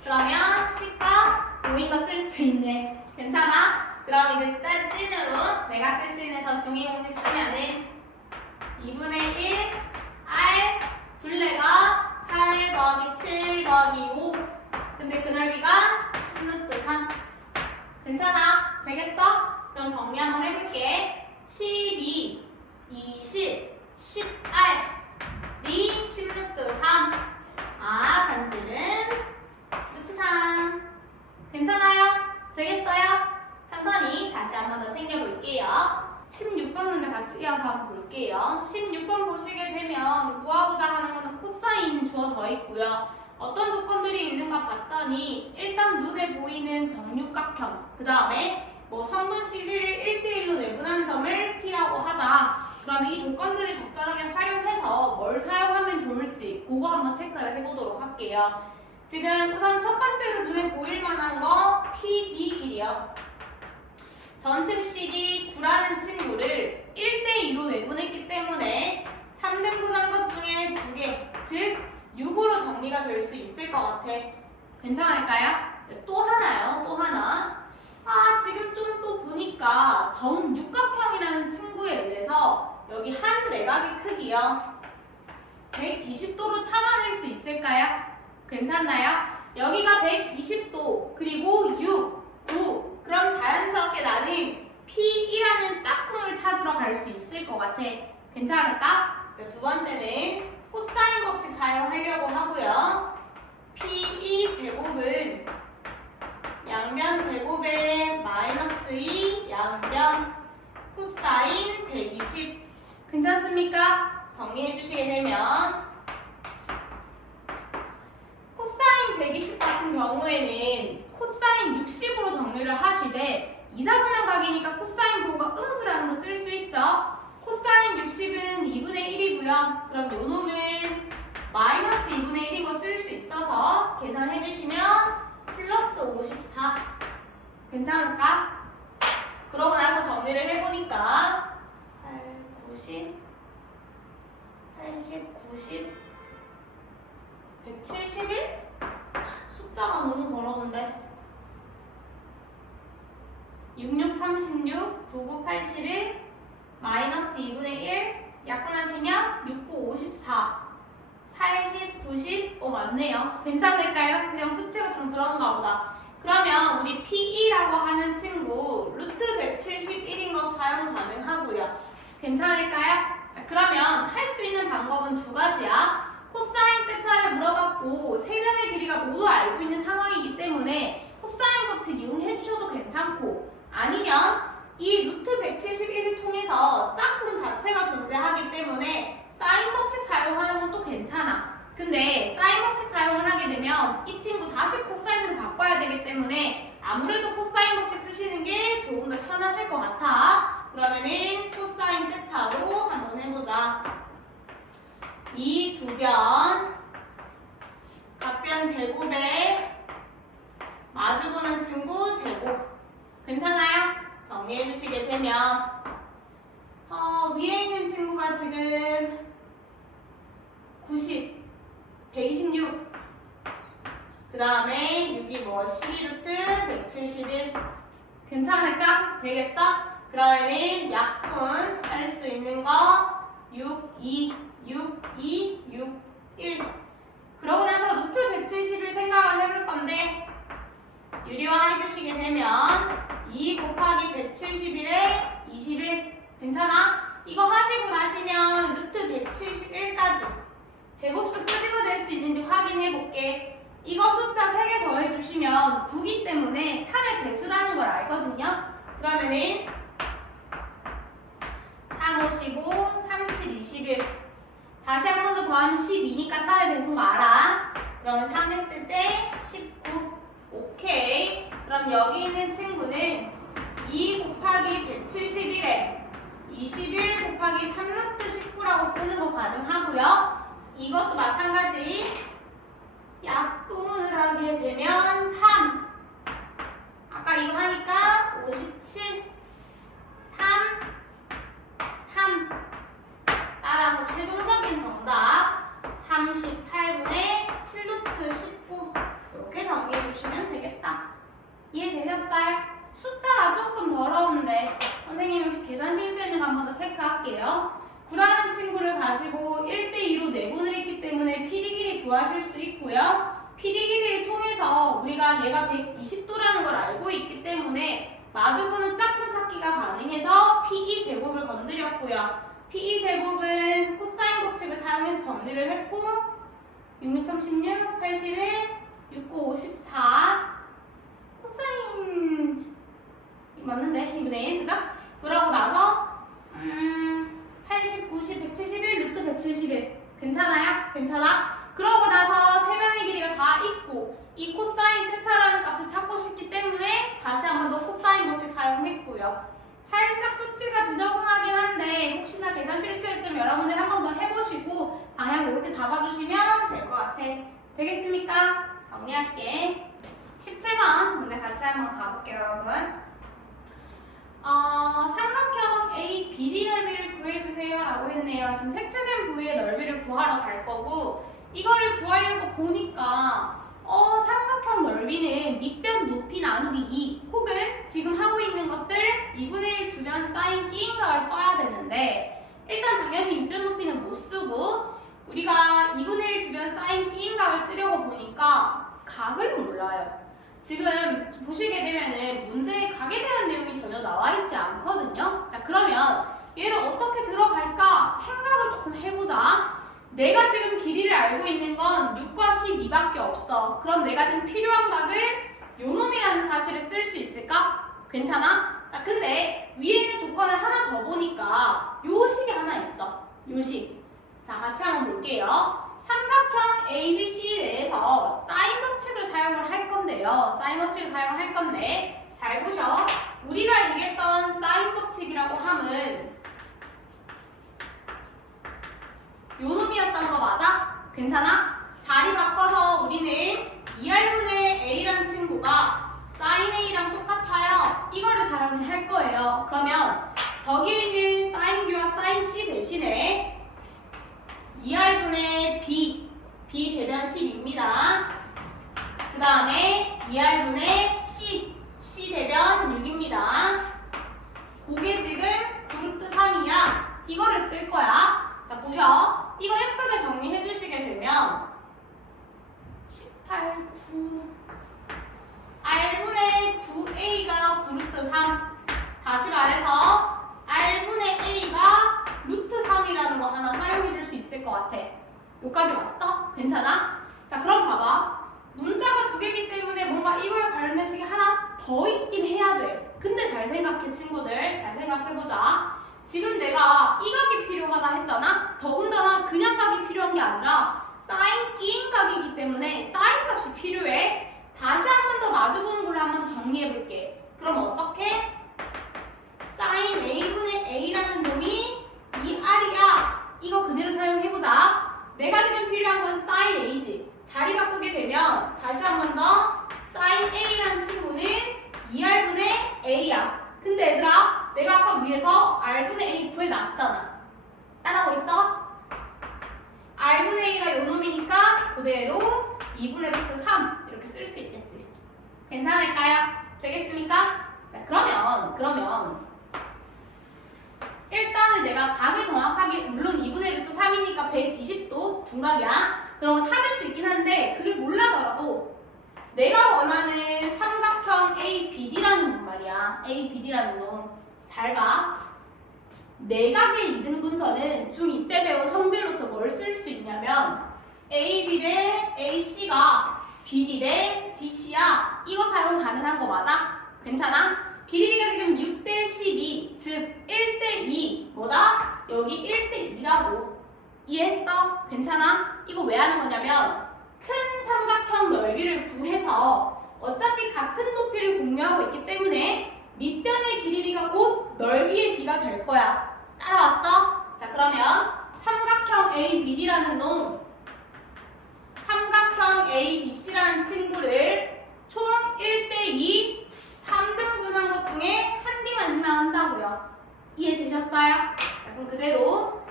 그러면 10과 5인 거 쓸 수 있네. 괜찮아? 그럼 이제 찐으로 내가 쓸 수 있는 저 중위 공식 쓰면은 2분의 1 R 둘레가 8 더하기 7 더하기 5. 근데 그 넓이가 10루트 3. 괜찮아? 되겠어? 그럼 정리 한번 해볼게. 12, 20, 10R 이 10루트 3. 아, 반지는 루트 3. 괜찮아요? 되겠어요? 천천히 다시 한 번 더 챙겨볼게요. 16번 문제 같이 이어서 한번 볼게요. 16번 보시게 되면 구하고자 하는 거는 코사인 주어져 있고요. 어떤 조건들이 있는가 봤더니 일단 눈에 보이는 정육각형, 그 다음에 뭐 성분 CD를 1대1로 내분하는 점을 P라고 하자. 그러면 이 조건들을 적절하게 활용해서 뭘 사용하면 좋을지 그거 한번 체크를 해보도록 할게요. 지금 우선 첫 번째로 눈에 보일 만한 거 PD 길이요. 전층 CD 9라는 친구를 1대2로 내분했기 때문에 3등분한 것 중에 2개, 즉 6으로 정리가 될 수 있을 것 같아. 괜찮을까요? 또 하나요. 또 하나. 아, 지금 좀 또 보니까 정육각형이라는 친구에 의해서 여기 한 내각의 크기요 120도로 찾아낼 수 있을까요? 괜찮나요? 여기가 120도, 그리고 6, 9. 그럼 자연스럽게 나는 P1이라는 짝꿍을 찾으러 갈 수 있을 것 같아. 괜찮을까? 두 번째는 코사인 법칙 사용하려고 하고요. P2 제곱은 양변 제곱의 마이너스 2 양변 코사인 120. 괜찮습니까? 정리해 주시게 되면 코사인 120 같은 경우에는 코사인 60으로 정리를 하시되 2, 4분면 각이니까 코사인 부호가 음수라는 거 쓸 수 있죠. 코사인 60은 2분의 1이고요. 그럼 요 놈은 마이너스 2분의 1인 거 쓸 수 있어서 계산해 주시면 플러스 54. 괜찮을까? 그러고 나서 정리를 해보니까 8, 90, 80, 90, 171? 숫자가 너무 더러운데. 66, 36, 99, 81, 마이너스 2분의 1, 약분하시면 69, 54, 80, 90, 맞네요. 괜찮을까요? 그냥 수치가 좀 그런가 보다. 그러면 우리 P2라고 하는 친구 루트 171인 거 사용 가능하고요. 괜찮을까요? 자, 그러면 할 수 있는 방법은 두 가지야. 코사인 세타를 물어봤고 세 변의 길이가 모두 알고 있는 상황이기 때문에 코사인 법칙 이용해 주셔도 괜찮고, 아니면 이 루트 171을 통해서 짝꿍 자체가 존재하기 때문에 사인 법칙 사용하는 것도 괜찮아. 근데 사인 법칙 사용을 하게 되면 이 친구 다시 코사인으로 바꿔야 되기 때문에 아무래도 코사인 법칙 쓰시는 게 조금 더 편하실 것 같아. 그러면은 코사인 세타로 한번 해보자. 이 두 변 각변 제곱에 마주보는 친구 제곱. 괜찮아요? 정리해 주시게 되면 위에 있는 친구가 지금 90, 126. 그 다음에 6이 12루트 171. 괜찮을까? 되겠어? 그러면은 약분 할 수 있는 거 6, 2, 6, 2, 6, 1. 그러고 나서 루트 170을 생각을 해볼 건데 유리화 해주시게 되면 2 곱하기 171에 21. 괜찮아? 이거 하시고 나시면 루트 171까지 제곱수 끄집어낼 수 있는지 확인해 볼게. 이거 숫자 3개 더해주시면 9기 때문에 3의 배수라는 걸 알거든요. 그러면은 3, 5, 15, 3, 7, 21. 다시 한 번 더 더하면 12니까 3의 배수인 거 알아. 그러면 3 했을 때 19. 오케이. 그럼 여기 있는 친구는 2 곱하기 171에 21 곱하기 3루트 19라고 쓰는 거 가능하고요. 이것도 마찬가지. 약분을 하게 되면 3. 아까 이거 하니까 57, 3, 3. 따라서 최종적인 정답 38분의 7루트 가지고 1대2로 내분을 했기 때문에 PD 길이 구하실 수 있고요. PD 길이를 통해서 우리가 얘가 120도라는 걸 알고 있기 때문에 마주보는 짝꿍 찾기가 가능해서 PE 제곱을 건드렸고요. PE 제곱은 코사인 법칙을 사용해서 정리를 했고 6636, 81, 69, 54 코사인 맞는데 2분의 1 그죠? 그러고 나서 80, 90, 171, 루트 171 괜찮아요? 괜찮아? 그러고 나서 세 변의 길이가 다 있고 이 코사인 세타라는 값을 찾고 싶기 때문에 다시 한 번 더 코사인 법칙 사용했고요. 살짝 수치가 지저분하긴 한데 혹시나 계산 실수했으면 여러분들 한 번 더 해보시고 방향 이렇게 잡아주시면 될 것 같아. 되겠습니까? 정리할게. 17번 문제 같이 한번 가볼게요, 여러분. 삼각형 A, BD 넓이를 구해주세요 라고 했네요. 지금 색칠된 부위의 넓이를 구하러 갈 거고 이거를 구하려고 보니까 삼각형 넓이는 밑변 높이 나누기 2 혹은 지금 하고 있는 것들 2분의 1 두변 사인 끼인 값을 써야 되는데 일단 당연히 밑변 높이는 못 쓰고 우리가 2분의 1 두변 사인 끼인 값을 쓰려고 보니까 각을 몰라요. 지금 보시게 되면은 문제에 각에 대한 내용이 전혀 나와 있지 않거든요. 자, 그러면 얘를 어떻게 들어갈까 생각을 조금 해보자. 내가 지금 길이를 알고 있는 건 6과 12밖에 없어. 그럼 내가 지금 필요한 각을 요 놈이라는 사실을 쓸 수 있을까? 괜찮아? 자, 근데 위에 있는 조건을 하나 더 보니까 요 식이 하나 있어. 요 식. 자, 같이 한번 볼게요. 삼각형 ABC 내에서 사인 법칙을 사용을 할 건데요. 사인 법칙을 사용을 할 건데 잘 보셔. 우리가 얘기했던 사인 법칙이라고 함은 요 놈이었던 거 맞아? 괜찮아? 자리 바꿔서 우리는 2R분의 A란 친구가 sin A랑 똑같아요. 이거를 사용을 할 거예요. 그러면 저기에 있는 sin B와 sin C 대신에 2R분의 B, B 대변 10입니다. 그 다음에 2R분의 C, C 대변 6입니다. 그게 지금 루트 3이야. 이거를 쓸 거야. 자, 보셔. 이거 예쁘게 정리해 주시게 되면 18, 9 R분의 9A가 9루트 3 다시 말해서 R분의 A가 루트 3이라는 거 하나 활용해 줄 수 있을 것 같아. 여기까지 왔어? 괜찮아? 자, 그럼 봐봐. 문자가 두 개이기 때문에 뭔가 이거에 관련된 식이 하나 더 있긴 해야 돼. 근데 잘 생각해 친구들. 잘 생각해보자. 지금 내가 이 각이 필요하다 했잖아? 더군다나 그냥 각이 필요한 게 아니라 사인 끼인 각이기 때문에 사인 값이 필요해. 다시 한 번 더 마주보는 걸로 한번 정리해볼게. 그럼 어떻게? 사인 A분의 A라는 놈이 이 R이야. 이거 그대로 사용해보자. 내가 지금 필요한 건 사인 A지. 자리 바꾸게 되면 다시 한 번 더 사인 A라는 친구는 2R분의 A야. 근데 얘들아 내가 아까 위에서 R분의 A 구해놨잖아. 따라하고 있어? R분의 A가 요 놈이니까 그대로 2분의 루트 3 이렇게 쓸 수 있겠지. 괜찮을까요? 되겠습니까? 자, 그러면 일단은 내가 각을 정확하게 물론 2분의 루트 3이니까 120도 둔각이야. 그런 거 찾을 수 있긴 한데 그게 몰라더라도 내가 원하는 삼각형 ABD라는 놈 말이야. ABD라는 놈. 잘 봐. 내각의 이등분선은 중2 때 배운 성질로서 뭘 쓸 수 있냐면 AB 대 AC가 BD 대 DC야. 이거 사용 가능한 거 맞아? 괜찮아? 길이비가 지금 6대 12, 즉 1대 2. 뭐다? 여기 1대 2라고. 이해했어? 괜찮아? 이거 왜 하는 거냐면 큰 삼각형 넓이를 구해서 어차피 같은 높이를 공유하고 있기 때문에 밑변의 길이비가 곧 넓이의 비가 될 거야. 따라왔어? 자, 그러면 삼각형 ABD라는 놈, 삼각형 ABC라는 친구를 총 1대2 3등분한 것 중에 한 개만 희망한다고요. 이해되셨어요? 자, 그럼 그대로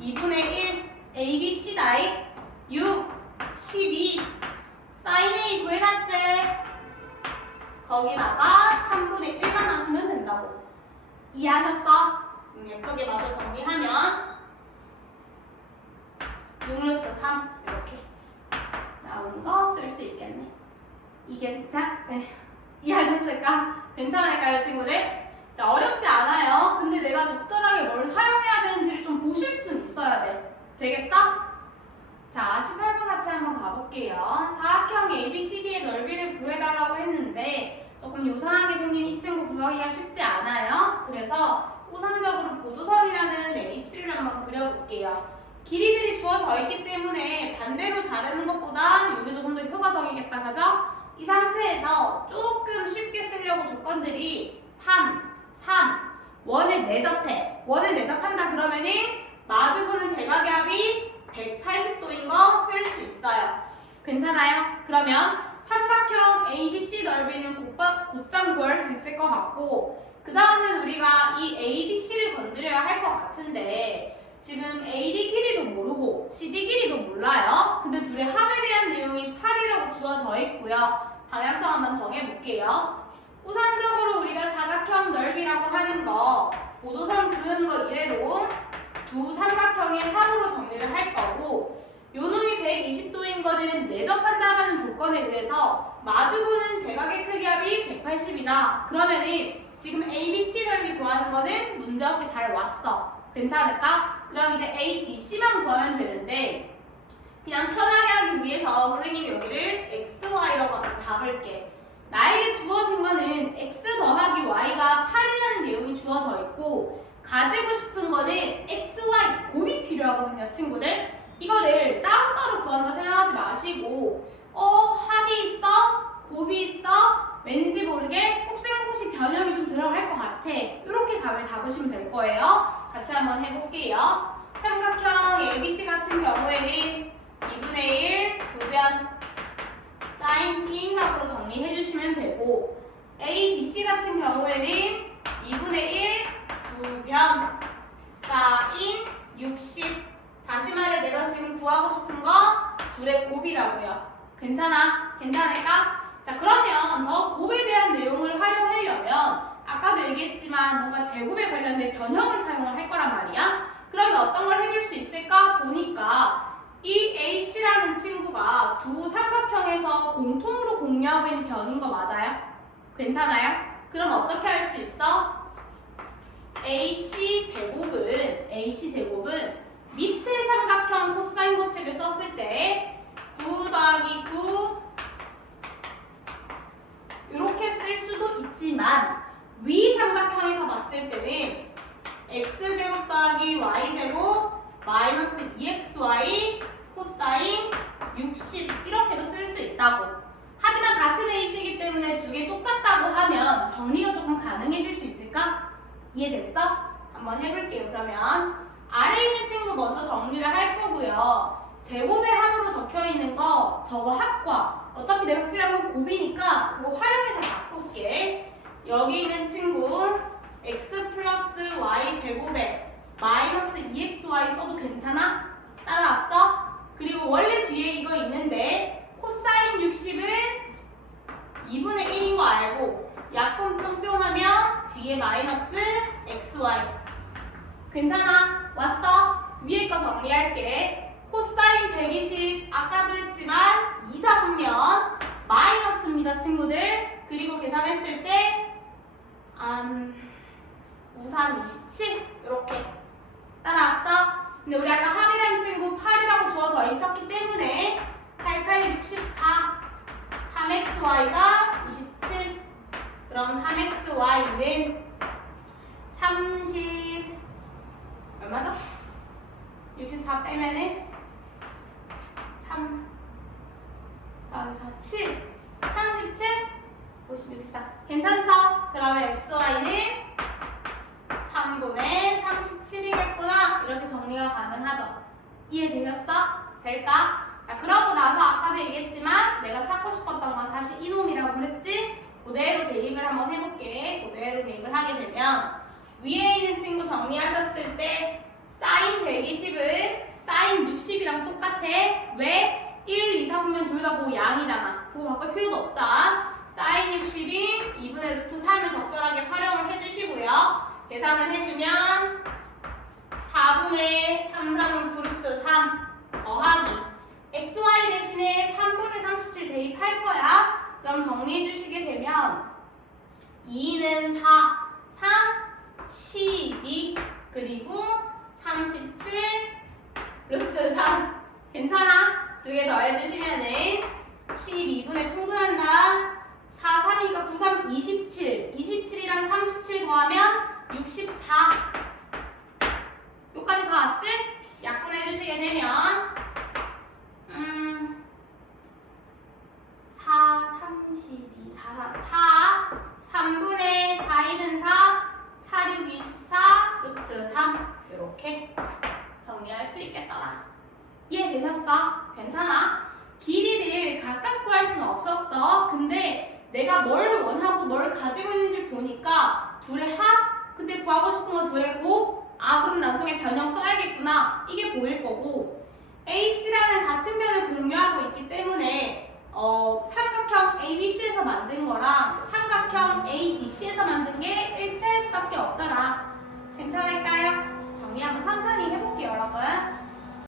2분의 1 ABC 다이 6, 12 사인 A 구해놨지? 거기다가 3분의 1만 하시면 된다고. 이해하셨어? 예쁘게 마저 정리하면 6루트 3 이렇게 나오는 거 쓸 수 있겠네. 이게 진짜 이해하셨을까? 괜찮을까요, 친구들? 자, 어렵지 않아요. 근데 내가 적절하게 뭘 사용해야 되는지를 좀 보실 수는 있어야 돼. 되겠어? 자, 18번 같이 한번 가볼게요. 사각형 ABCD의 넓이를 구해달라고 했는데 조금 요상하게 생긴 이 친구 구하기가 쉽지 않아요. 그래서 우선적으로 보조선이라는 AC를 한번 그려볼게요. 길이들이 주어져 있기 때문에 반대로 자르는 것보다 이게 조금 더 효과적이겠다, 그죠? 이 상태에서 조금 쉽게 쓰려고 조건들이 3, 원을 내접해. 원을 내접한다 그러면은 마주보는 대각의 합이 180도인 거 쓸 수 있어요. 괜찮아요? 그러면 삼각형 ABC 넓이는 곧장 구할 수 있을 것 같고, 그 다음은 우리가 이 ADC를 건드려야 할 것 같은데 지금 AD 길이도 모르고 CD 길이도 몰라요. 근데 둘의 합에 대한 내용이 8이라고 주어져 있고요. 방향성 한번 정해볼게요. 우선적으로 우리가 사각형 넓이라고 하는 거 보조선 그은 거 이래로 두 삼각형의 합으로 정리를 할 거고, 요 놈이 120도인 거는 내접한다라는 조건에 의해서 마주보는 대각의 크기 합이 180이다. 그러면은 지금 ABC 넓이 구하는 거는 문제없게 잘 왔어. 괜찮을까? 그럼 이제 ADC만 구하면 되는데 그냥 편하게 하기 위해서 선생님이 여기를 XY라고 잡을게. 나에게 주어진 거는 X 더하기 Y가 8이라는 내용이 주어져 있고 가지고 싶은 거는 XY 곱이 필요하거든요, 친구들. 이거를 따로따로 구한다 생각하지 마시고 합이 있어? 곱이 있어? 왠지 모르게 곱셈공식 변형이 좀 들어갈 것 같아. 이렇게 감을 잡으시면 될 거예요. 같이 한번 해볼게요. 삼각형 ABC 같은 경우에는 2분의 1 두변 사인 B인각으로 정리해주시면 되고, ADC 같은 경우에는 2분의 1 두변 사인 60. 다시 말해 내가 지금 구하고 싶은 거 둘의 곱이라고요. 괜찮아? 괜찮을까? 자, 그러면 저 곱에 대한 내용을 활용하려면 아까도 얘기했지만 뭔가 제곱에 관련된 변형을 사용을 할 거란 말이야. 그러면 어떤 걸 해줄 수 있을까? 보니까 이 AC라는 친구가 두 삼각형에서 공통으로 공유하고 있는 변인 거 맞아요? 괜찮아요? 그럼 어떻게 할 수 있어? AC 제곱은 밑에 삼각형 코사인 법칙을 썼을 때 9 더하기 9 이렇게 쓸 수도 있지만 위 삼각형에서 봤을 때는 x제곱 더하기 y제곱 마이너스 2xy 코사인 60 이렇게도 쓸 수 있다고. 하지만 같은 A시기 때문에 두 개 똑같다고 하면 정리가 조금 가능해질 수 있을까? 이해됐어? 한번 해볼게요. 그러면 아래에 있는 친구 먼저 정리를 할 거고요. 제곱의 합으로 적혀있는 거 저거 합과 어차피 내가 필요한 건 곱이니까 그거 활용해서 바꿀게. 여기 있는 친구 x 플러스 y 제곱에 마이너스 2xy 써도 괜찮아? 따라왔어? 그리고 원래 뒤에 이거 있는데 코사인 60은 2분의 1인 거 알고 약분 뿅뿅하면 뒤에 마이너스 xy. 괜찮아? 왔어? 위에 거 정리할게. 코사인 120 아까도 했지만 2, 4분면 마이너스입니다, 친구들. 그리고 계산했을 때 9, 3, 27 이렇게 따라왔어? 근데 우리 아까 합이란 친구 8이라고 주어져 있었기 때문에 8, 8, 64 3xy가 27. 그럼 3xy는 30 얼마죠? 64 빼면은 3 더하기 4 7 37 50 64 괜찮죠? 그러면 xy는 3분의 37이겠구나. 이렇게 정리가 가능하죠? 이해되셨어? 될까? 자, 그러고 나서 아까도 얘기했지만 내가 찾고 싶었던 건 사실 이놈이라고 그랬지? 그대로 대입을 한번 해볼게. 그대로 대입을 하게 되면 위에 있는 친구 정리하셨을 때 사인 120은 사인 60이랑 똑같아. 왜? 1, 2, 4분면 둘 다 뭐 양이잖아. 그거 바꿀 필요도 없다. 사인 60이 2분의 루트 3을 적절하게 활용을 해주시고요. 계산을 해주면 4분의 3, 3은 9루트 3 더하기 xy 대신에 3분의 37 대입할 거야. 그럼 정리해 주시게 되면 2는 4, 3, 12 그리고 37 루트 3 괜찮아? 두 개 더해주시면은 12분의 통분한다. 4, 3이니까 9, 3, 27 27이랑 37 더하면 64 여기까지 다 왔지? 약분해 주시게 되면 4, 32, 4, 3분의 4, 1은 4, 4, 6, 24, 루트 3 이렇게 정리할 수 있겠더라. 이해되셨어? 괜찮아? 길이를 각각 구할 수는 없었어. 근데 내가 뭘 원하고 뭘 가지고 있는지 보니까 둘의 합? 근데 구하고 싶은 거 둘의 곱? 아 그럼 나중에 변형 써야겠구나. 이게 보일 거고 AC라는 같은 변을 공유하고 있기 때문에 삼각형 ABC에서 만든 거랑 삼각형 ADC에서 만든 게 일치할 수가